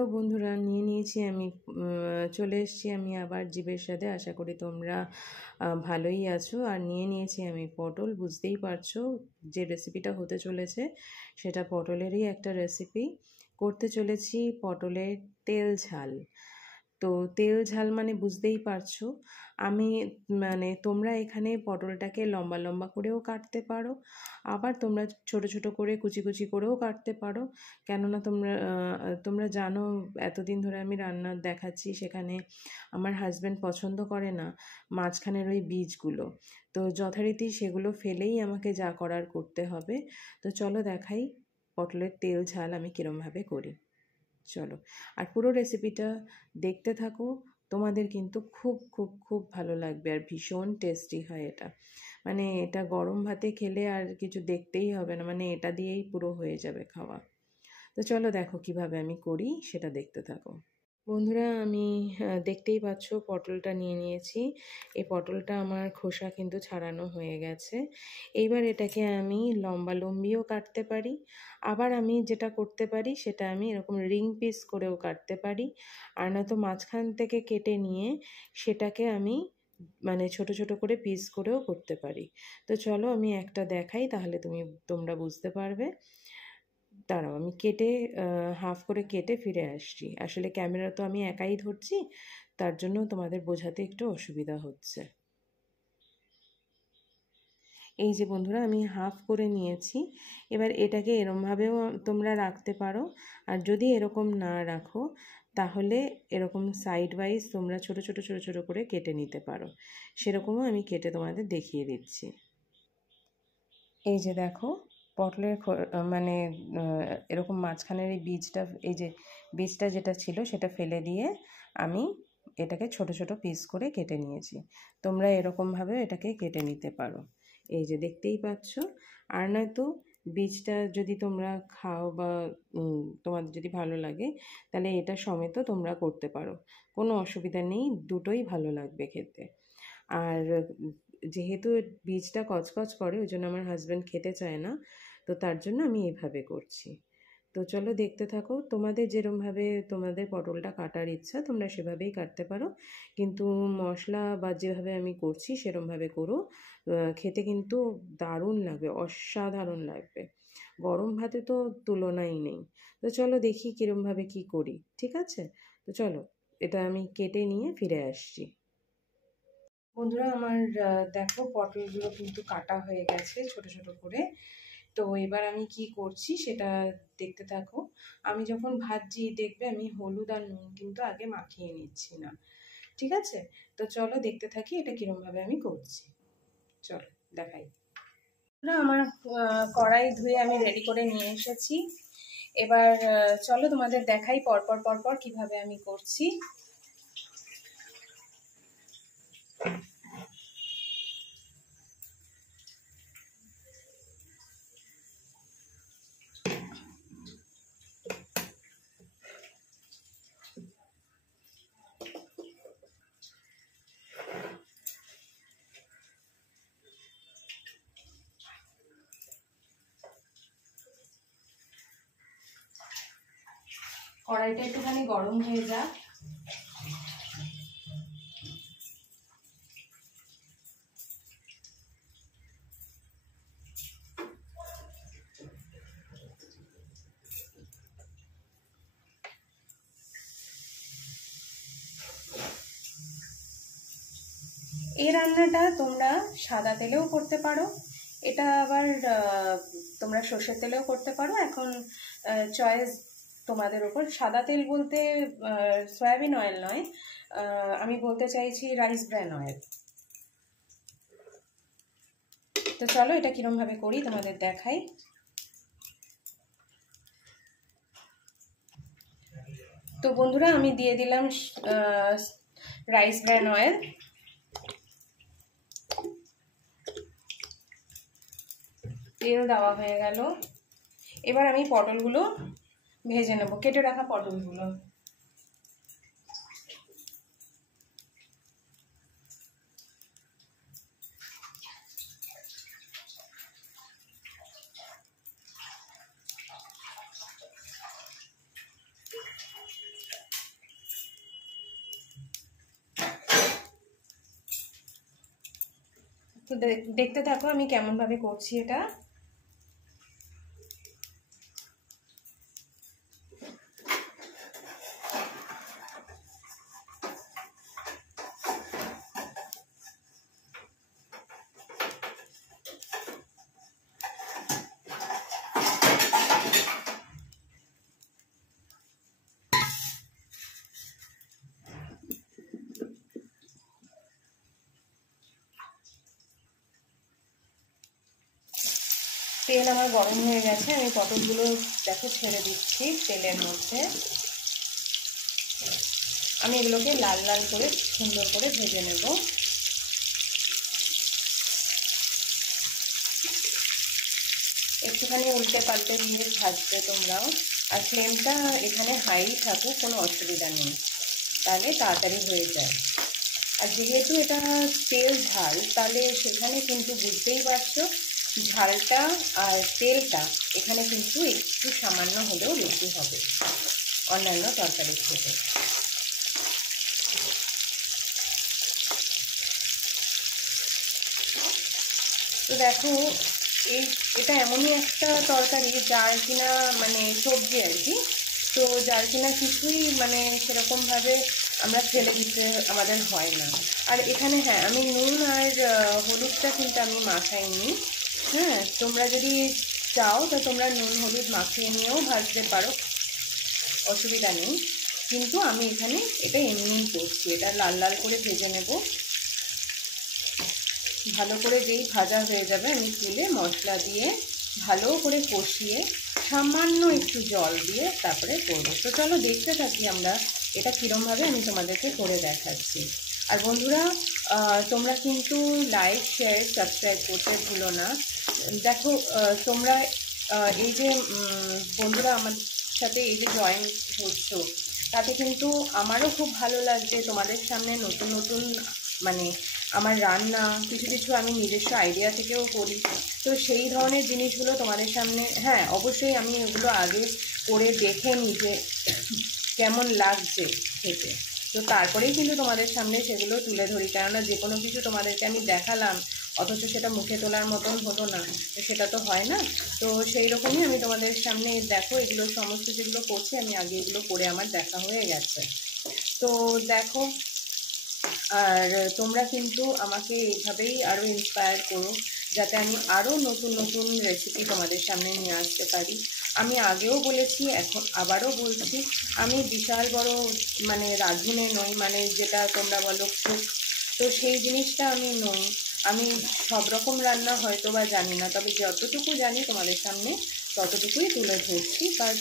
Hello বন্ধুরা, নিয়েছি আমি চলে এসেছি আমি আবার জীবের সাথে। আশা করি তোমরা ভালোই আছো। আর নিয়েছি আমি পটল। বুঝতেই পারছো যে রেসিপিটা হতে চলেছে সেটা পটলেরই একটা রেসিপি। করতে চলেছি পটলের তেল ঝাল। তো তেল ঝাল মানে বুঝতেই পারছো। আমি তোমরা এখানে পটলটাকে লম্বা লম্বা করেও কাটতে পারো, আবার তোমরা ছোট ছোট করে কুচি কুচি করেও কাটতে পারো। কেননা তোমরা জানো এতদিন ধরে আমি রান্না দেখাচ্ছি, সেখানে আমার হাজব্যান্ড পছন্দ করে না মাঝখানের ওই বীজগুলো। তো যথারীতি সেগুলো ফেলেই আমাকে যা করার করতে হবে। তো চলো দেখাই পটলের তেল ঝাল আমি কীরমভাবে করি। চলো, আর পুরো রেসিপিটা দেখতে থাকো। তোমাদের কিন্তু খুব খুব খুব ভালো লাগবে, আর ভীষণ টেস্টি হয় এটা। এটা গরম ভাতে খেলে আর কিছু দেখতেই হবে না, এটা দিয়েই পুরো হয়ে যাবে খাওয়া। তো চলো দেখো কিভাবে আমি করি, সেটা দেখতে থাকো। বন্ধুরা, আমি দেখতেই পাচ্ছ পটলটা নিয়েছি। এই পটলটা আমার খোসা কিন্তু ছাড়ানো হয়ে গেছে। এইবার এটাকে আমি লম্বা লম্বিও কাটতে পারি, আবার আমি যেটা করতে পারি সেটা আমি এরকম রিং পিস করেও কাটতে পারি। আর নয়তো মাঝখান থেকে কেটে নিয়ে সেটাকে আমি ছোট ছোট করে পিস করেও করতে পারি। তো চলো আমি একটা দেখাই, তাহলে তোমরা বুঝতে পারবে। দাঁড়াও, আমি হাফ করে কেটে ফিরে আসছি। আসলে ক্যামেরা তো আমি একাই ধরছি, তার জন্য তোমাদের বোঝাতে একটু অসুবিধা হচ্ছে। এই যে বন্ধুরা, আমি হাফ করে নিয়েছি। এবার এটাকে এরমভাবেও তোমরা রাখতে পারো, আর যদি এরকম না রাখো তাহলে এরকম সাইড ওয়াইজ তোমরা ছোট ছোট ছোট ছোট করে কেটে নিতে পারো। সেরকমও আমি কেটে তোমাদের দেখিয়ে দিচ্ছি। এই যে দেখো, পটলের এরকম মাঝখানের এই বীজটা যেটা ছিল সেটা ফেলে দিয়ে আমি এটাকে ছোট ছোট পিস করে কেটে নিয়েছি। তোমরা এরকমভাবে এটাকে কেটে নিতে পারো। এই যে দেখতেই পাচ্ছ। আর নয়তো বীজটা যদি তোমরা খাও বা তোমাদের যদি ভালো লাগে, তাহলে এটা সমেতও তোমরা করতে পারো, কোনো অসুবিধা নেই, দুটোই ভালো লাগবে খেতে। আর যেহেতু বীজটা কচকচ করে, ওই জন্য আমার হাজব্যান্ড খেতে চায় না, তো তার জন্য আমি এইভাবে করছি। তো চলো দেখতে থাকো। তোমাদের যেরমভাবে তোমাদের পটলটা কাটার ইচ্ছা তোমরা সেভাবেই কাটতে পারো, কিন্তু মশলা বা যেভাবে আমি করছি সেরমভাবে করো। খেতে কিন্তু দারুণ লাগবে, অসাধারণ লাগবে। গরম ভাতে তো তুলনাই নেই। তো চলো দেখি কীরমভাবে কি করি, ঠিক আছে? তো চলো, এটা আমি কেটে নিয়ে ফিরে আসছি। বন্ধুরা, আমার দেখো পটলগুলো কিন্তু কাটা হয়ে গেছে ছোট ছোট করে। তো এবার আমি কি করছি সেটা দেখতে থাকো। আমি যখন ভাজছি দেখবে আমি হলুদ আর নুন কিন্তু আগে মাখিয়ে নিচ্ছি না, ঠিক আছে? তো চলো দেখতে থাকি এটা কিরমভাবে আমি করছি। চলো দেখাই। আমার কড়াই ধুয়ে আমি রেডি করে নিয়ে এসেছি। এবার চলো তোমাদের দেখাই পরপর পরপর কিভাবে আমি করছি। কড়াইটা একটুখানি গরম হয়ে যাক। এই রান্নাটা তোমরা সাদা তেলেও করতে পারো, এটা আবার তোমরা সর্ষের তেলেও করতে পারো। এখন চয়েস তোমাদের ওপর। সাদা তেল বলতে সয়াবিন অয়েল নয়, আমি বলতে চাইছি রাইস ব্র্যান অয়েল। তো চলো এটা কিরমভাবে করি তোমাদের দেখাই। তো বন্ধুরা, আমি দিয়ে দিলাম রাইস ব্র্যান অয়েল। তেল দেওয়া হয়ে গেল। এবার আমি পটলগুলো ভেজে নেব, কেটে রাখা পটলগুলো। তো দেখতে থাকো আমি কেমনভাবে করছি এটা। তেল আমার গরম হয়ে গেছে, আমি পটলগুলো দেখো ছেড়ে দিচ্ছি তেলের মধ্যে। আমি এগুলোকে লাল লাল করে সুন্দর করে ভেজে নেব। একটুখানি উল্টে পাল্টে দিয়ে ভাজবে তোমরাও, আর ফ্লেমটা এখানে হাই থাকুক, কোনো অসুবিধা নেই, তাহলে তাড়াতাড়ি হয়ে যায়। আর যেহেতু এটা তেল ঝাল, তাহলে সেখানে কিন্তু বুঝতেই পারছো ঝালটা আর তেলটা এখানে কিন্তু একটু সামান্য হলেও বেশি হবে অন্যান্য তরকারির থেকে। তো দেখো এটা এমনই একটা তরকারি যার কিনা মানে সবজি আর কি, তো যার কিনা কিছুই মানে সেরকমভাবে আমরা ফেলে দিতে আমাদের হয় না। আর এখানে হ্যাঁ, আমি নুন আর হলুদটা কিন্তু আমি মাখাইনি। হ্যাঁ, তোমরা যদি চাও তো তোমরা নুন হলুদ মাখিয়ে নিয়েও ভাজতে পারো, অসুবিধা নেই। কিন্তু আমি এখানে এটা এমনিই করছি, এটা লাল লাল করে ভেজে নেব। ভালো করে যেই ভাজা হয়ে যাবে আমি তুলে মশলা দিয়ে ভালো করে কষিয়ে সামান্য একটু জল দিয়ে তারপরে করবো। তো চলো দেখতে থাকি আমরা এটা কীরমভাবে আমি তোমাদেরকে করে দেখাচ্ছি। আর বন্ধুরা, তোমরা কিন্তু লাইক শেয়ার সাবস্ক্রাইব করতে ভুলো না। দেখো তোমরা এই যে বন্ধুরা আমার সাথে এই যে জয়েন হচ্ছ, তাতে কিন্তু আমারও খুব ভালো লাগছে। তোমাদের সামনে নতুন নতুন মানে আমার রান্না কিছু কিছু আমি নিজস্ব আইডিয়া থেকেও করি, তো সেই ধরনের জিনিসগুলো তোমাদের সামনে, হ্যাঁ অবশ্যই আমি এগুলো আগে করে দেখে নিই যে কেমন লাগছে খেতে, তো তারপরেই কিন্তু তোমাদের সামনে সেগুলো তুলে ধরি। কেননা যে কোনো কিছু তোমাদেরকে আমি দেখালাম অথচ সেটা মুখে তোলার মতন হলো না, সেটা তো হয় না। তো সেই রকমই আমি তোমাদের সামনে দেখো এগুলো সমস্ত যেগুলো করছি আমি আগে এগুলো করে আমার দেখা হয়ে গেছে। তো দেখো, আর তোমরা কিন্তু আমাকে এইভাবেই আরও ইন্সপায়ার করো যাতে আমি আরও নতুন নতুন রেসিপি তোমাদের সামনে নিয়ে আসতে পারি। আমি আগেও বলেছি, এখন আবারও বলছি, আমি বিশাল বড় মানে রাঁধুনে নই, মানে যেটা তোমরা বলো কুক, তো সেই জিনিসটা আমি নই। আমি সব রকম রান্না হয়তো বা জানি না, তবে যতটুকু জানি তোমাদের সামনে ততটুকুই তুলে ধরছি। বাট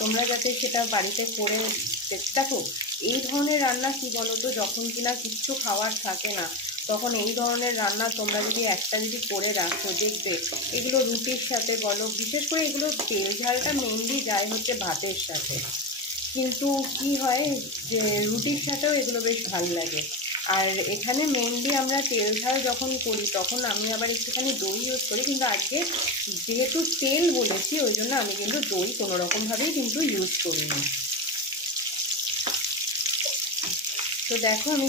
তোমরা যাতে সেটা বাড়িতে করে দেখো। এই ধরনের রান্না কি বলো তো, যখন কিনা কিচ্ছু খাওয়ার থাকে না তখন এই ধরনের রান্না তোমরা যদি একটা যদি করে রাখো, দেখবে এগুলো রুটির সাথে বলো, বিশেষ করে এগুলো তেল ঝালটা মেনলি যায় হচ্ছে ভাতের সাথে, কিন্তু কি হয় যে রুটির সাথেও এগুলো বেশ ভালো লাগে। আর এখানে মেনলি আমরা তেল ঝাল যখন করি তখন আমি আবার একটুখানি দই ইউজ করি, কিন্তু আজকে যেহেতু তেল বলেছি ওই জন্য আমি কিন্তু দই কোনো রকমভাবেই কিন্তু ইউজ করিনি। তো দেখো আমি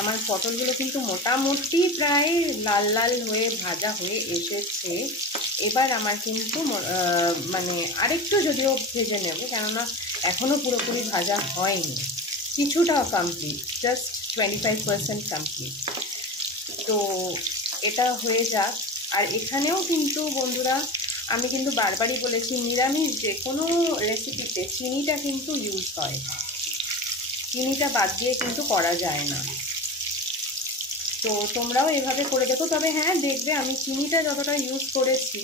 আমার পটলগুলো কিন্তু মোটামুটি প্রায় লাল লাল হয়ে ভাজা হয়ে এসেছে। এবার আমার কিন্তু মানে আরেকটু যদিও ভেজে নেব, কেননা এখনও পুরোপুরি ভাজা হয়নি, কিছুটা কমপ্লিট, জাস্ট 25% কমপ্লিট। তো এটা হয়ে যাক। আর এখানেও কিন্তু বন্ধুরা আমি কিন্তু বারবারই বলেছি, নিরামিষ যে কোনো রেসিপিতে চিনিটা কিন্তু ইউজ হয়, চিনিটা বাদ দিয়ে কিন্তু করা যায় না। তো তোমরাও এভাবে করে দেখো। তবে হ্যাঁ, দেখবে আমি চিনিটা যতটা ইউজ করেছি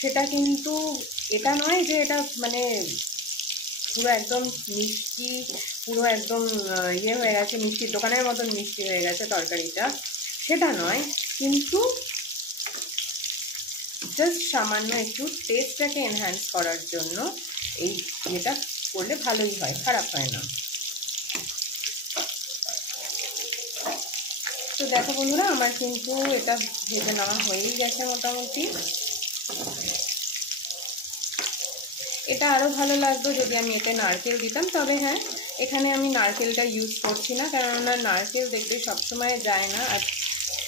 সেটা কিন্তু এটা নয় যে এটা মানে পুরো একদম মিষ্টি, পুরো একদম ইয়ে হয়ে গেছে, মিষ্টির দোকানের মতন মিষ্টি হয়ে গেছে তরকারিটা, সেটা নয়। কিন্তু জাস্ট সামান্য একটু টেস্টটাকে এনহ্যান্স করার জন্য এই ইয়েটা করলে ভালোই হয়, খারাপ হয় না। তো দেখো বন্ধুরা, আমার কিন্তু এটা ভেজে নেওয়া হয়েই গেছে মোটামুটি। এটা আরও ভালো লাগতো যদি আমি এতে নারকেল দিতাম, তবে হ্যাঁ এখানে আমি নারকেলটা ইউজ করছি না, কেননা নারকেল দেখবে সবসময় যায় না। আর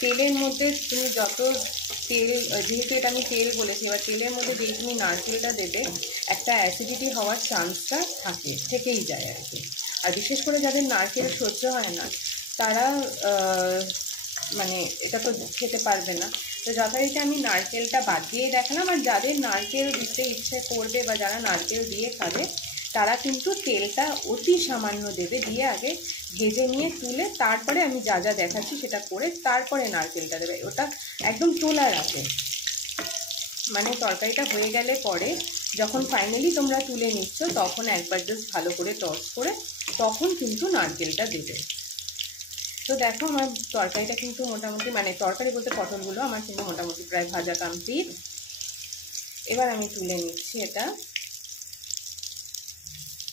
তেলের মধ্যে তুমি যত তেল, যেহেতু এটা আমি তেল বলেছি, এবার তেলের মধ্যে যেই তুমি নারকেলটা দেবে একটা অ্যাসিডিটি হওয়ার চান্সটা থেকেই যায় আর কি। আর বিশেষ করে যাদের নারকেল সহ্য হয় না তারা মানে এটা তো খেতে পারবে না। তো যথারীতি আমি নারকেলটা বাদ দিয়েই দেখালাম। আর যাদের নারকেল দিতে ইচ্ছে করবে বা যারা নারকেল দিয়ে খাবে তারা কিন্তু তেলটা অতি সামান্য দেবে, দিয়ে আগে ভেজে নিয়ে তুলে তারপরে আমি যা যা দেখাচ্ছি সেটা করে তারপরে নারকেলটা দেবে। ওটা একদম তোলার আগে, মানে তরকারিটা হয়ে গেলে পরে যখন ফাইনালি তোমরা তুলে নিচ্ছ তখন একবার জাস্ট ভালো করে টস করে তখন কিন্তু নারকেলটা দেবে। তো দেখো আমার তরকারিটা কিন্তু মোটামুটি, মানে তরকারি বলতে পটলগুলো আমার কিন্তু মোটামুটি প্রায় ভাজা কমপ্লিট। এবার আমি তুলে নিচ্ছি এটা।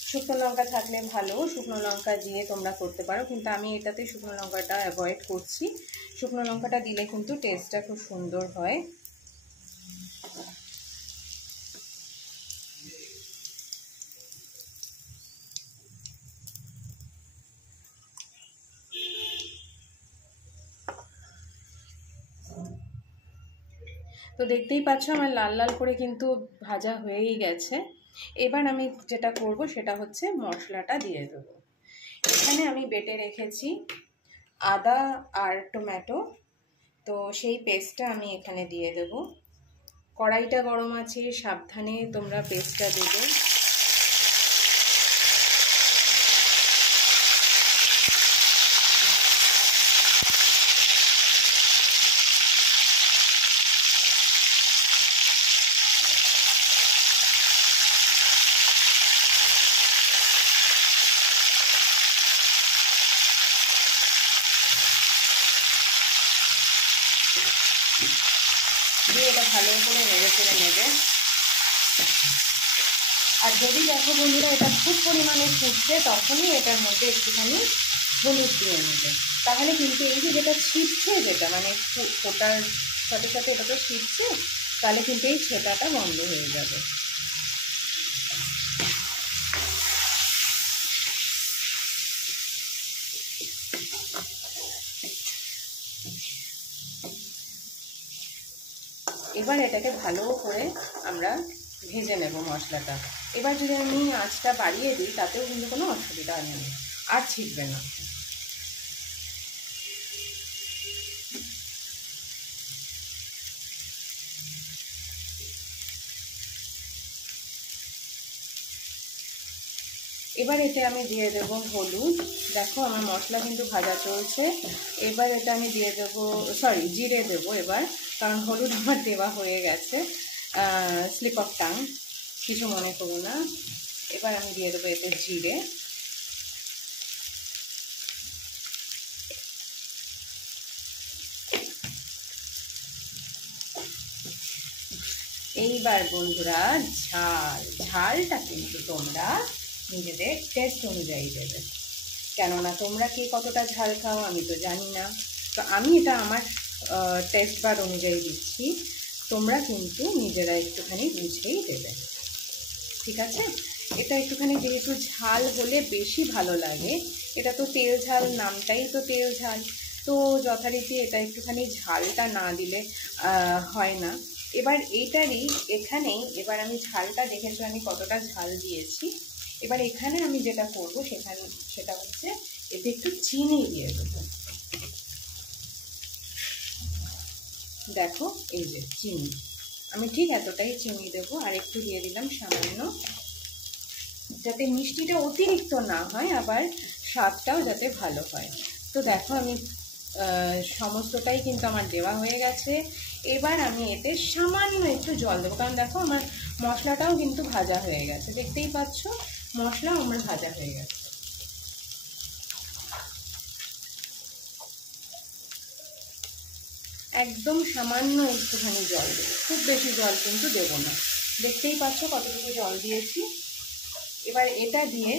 শুকনো লঙ্কা থাকলে ভালো, শুকনো লঙ্কা দিয়ে তোমরা করতে পারো, কিন্তু আমি এটাতে শুকনো লঙ্কাটা অ্যাভয়েড করছি। শুকনো লঙ্কাটা দিলে কিন্তু টেস্টটা খুব সুন্দর হয়। তো দেখতেই পাচ্ছ আমার লাল লাল করে কিন্তু ভাজা হয়েই গেছে। এবার আমি যেটা করব সেটা হচ্ছে মশলাটা দিয়ে দেবো। এখানে আমি বেটে রেখেছি আদা আর টমেটো, তো সেই পেস্টটা আমি এখানে দিয়ে দেব। কড়াইটা গরম আছে, সাবধানে তোমরা পেস্টটা দেবে। দিয়ে এটা ভালো করে নেড়ে চেড়ে নেবে। আর যদি দেখো বন্ধুরা এটা খুব পরিমাণে ফুটছে তখনই এটার মধ্যে একটুখানি হলুদ দিয়ে নেবে। তাহলে কিন্তু এই যে যেটা ছিটছে, যেটা মানে ফোটার সাথে সাথে এটা তো ছিটছে, তাহলে কিন্তু এই ছেটাটা বন্ধ হয়ে যাবে। এবার এটাকে ভালো করে আমরা ভেজে নেব মশলাটা। এবার যদি আমি আঁচটা বাড়িয়ে দিই তাতেও কিন্তু কোনো অসুবিধা নেই, আর ছিটবে না। এবার এতে আমি দিয়ে দেবো হলুদ। দেখো আমার মশলা কিন্তু ভাজা চলছে। এবার এটা আমি দিয়ে দেবো, জিরে দেবো এবার, কারণ হলুদ আমার দেওয়া হয়ে গেছে। স্লিপ অফ টাং, কিছু মনে করো না। এবার আমি দিয়ে দেবো এতে জিরে। এইবার বন্ধুরা ঝালটা কিন্তু তোমরা নিজেদের টেস্ট অনুযায়ী দেবে, কেননা তোমরা কে কতটা ঝাল খাও আমি তো জানি না। তো আমি এটা আমার টেস্ট বার অনুযায়ী দিচ্ছি, তোমরা কিন্তু নিজেরা একটুখানি বুঝেই দেবে, ঠিক আছে? এটা একটুখানি যেহেতু ঝাল হলে বেশি ভালো লাগে, এটা তো তেল ঝাল, নামটাই তো তেল ঝাল, তো যথারীতি এটা একটুখানি ঝালটা না দিলে হয় না। এবার এখানেই এবার আমি ঝালটা দেখেছো আমি কতটা ঝাল দিয়েছি। এবার এখানে আমি যেটা করবো সেটা হচ্ছে এতে একটু চিনি দিয়ে দেবো। দেখো এই যে চিনি, আমি ঠিক এতটাই চিনি দেবো, আর একটু দিয়ে দিলাম সামান্য, যাতে মিষ্টিটা অতিরিক্ত না হয় আবার স্বাদটাও যাতে ভালো হয়। তো দেখো আমি সমস্তটাই কিন্তু আমার দেওয়া হয়ে গেছে। এবার আমি এতে সামান্য একটু জল দেবো, কারণ দেখো আমার মশলাটাও কিন্তু ভাজা হয়ে গেছে, দেখতেই পাচ্ছ মশলা আমার ভাজা হয়ে গেছে। একদম সামান্য একটুখানি জল দেবো, খুব বেশি জল কিন্তু দেবো না, দেখতেই পাচ্ছ কতটুকু জল দিয়েছি। এবার এটা দিয়ে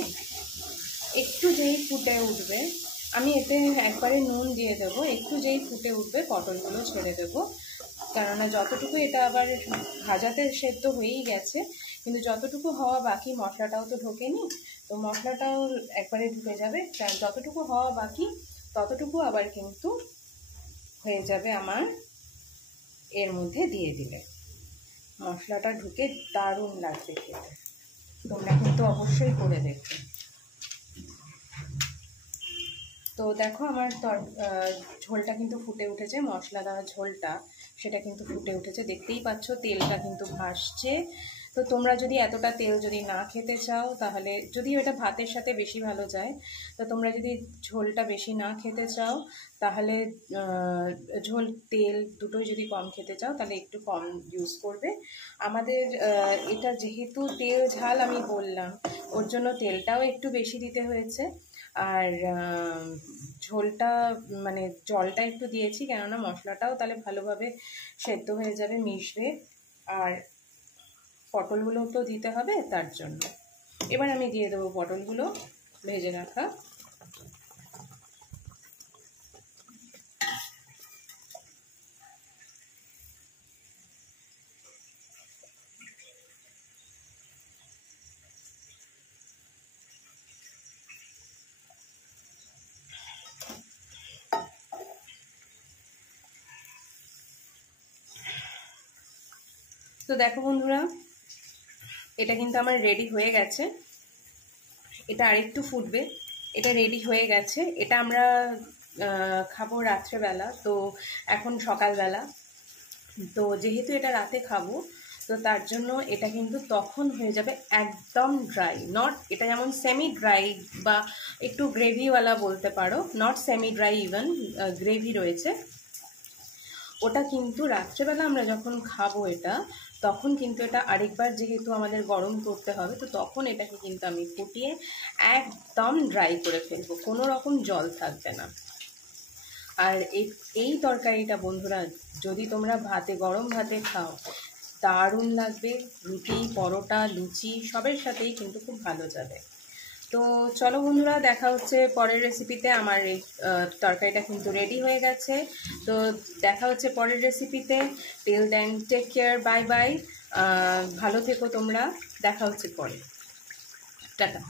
একটু যেই ফুটে উঠবে, আমি এতে একবারে নুন দিয়ে দেবো, একটু যেই ফুটে উঠবে পটলগুলো ছেড়ে দেবো, কেননা যতটুকু এটা আবার ভাজাতে সেদ্ধ হয়েই গেছে, কিন্তু যতটুকু হওয়া বাকি মশলাটাও তো ঢোকেনি, তো মশলাটাও একবারে ঢুকে যাবে। যতটুকু হওয়া বাকি ততটুকু আবার কিন্তু হয়ে যাবে আমার এর মধ্যে দিয়ে দিলে। মশলাটা ঢুকে দারুণ লাগবে খেতে, তোমরা কিন্তু অবশ্যই করে দেখো। তো দেখো আমার ঝোলটা কিন্তু ফুটে উঠেছে, মশলা দেওয়া ঝোলটা সেটা কিন্তু ফুটে উঠেছে, দেখতেই পাচ্ছ তেলটা কিন্তু ভাসছে। তো তোমরা যদি এতটা তেল যদি না খেতে চাও, তাহলে যদি এটা ভাতের সাথে বেশি ভালো যায়, তো তোমরা যদি ঝোলটা বেশি না খেতে চাও, তাহলে ঝোল তেল দুটোই যদি কম খেতে চাও, তাহলে একটু কম ইউজ করবে। আমাদের এটা যেহেতু তেল ঝাল আমি বললাম, ওর জন্য তেলটাও একটু বেশি দিতে হয়েছে। আর ঝোলটা মানে জলটা একটু দিয়েছি, কেননা মশলাটাও তাহলে ভালোভাবে সেদ্ধ হয়ে যাবে, মিশবে। আর পটলগুলো তো দিতে হবে, তার জন্য এবার আমি দিয়ে দেবো পটলগুলো ভেজে রাখা। তো দেখো বন্ধুরা, এটা কিন্তু আমার রেডি হয়ে গেছে, এটা আরেকটু ফুটবে, এটা রেডি হয়ে গেছে। এটা আমরা খাবো রাত্রেবেলা, তো এখন সকালবেলা, তো যেহেতু এটা রাতে খাবো, তো তার জন্য এটা কিন্তু তখন হয়ে যাবে একদম ড্রাই, নট এটা যেমন সেমি ড্রাই বা একটু গ্রেভিওয়ালা বলতে পারো, not semi dry, even gravy রয়েছে। ওটা কিন্তু রাত্রেবেলা আমরা যখন খাবো এটা, তখন কিন্তু এটা আরেকবার যেহেতু আমাদের গরম করতে হবে, তো তখন এটাকে কিন্তু আমি ফুটিয়ে একদম ড্রাই করে ফেলবো, কোনো রকম জল থাকবে না। আর এই তরকারিটা বন্ধুরা যদি তোমরা ভাতে, গরম ভাতে খাও, দারুণ লাগবে, রুটি, পরোটা, লুচি সবের সাথেই কিন্তু খুব ভালো যাবে। তো চলো বন্ধুরা, দেখা হচ্ছে পরের রেসিপিতে। আমার এই তরকারিটা কিন্তু রেডি হয়ে গেছে, তো দেখা হচ্ছে পরের রেসিপিতে। Till then take care, bye bye, ভালো থেকো তোমরা, দেখা হচ্ছে পরে, টাটা।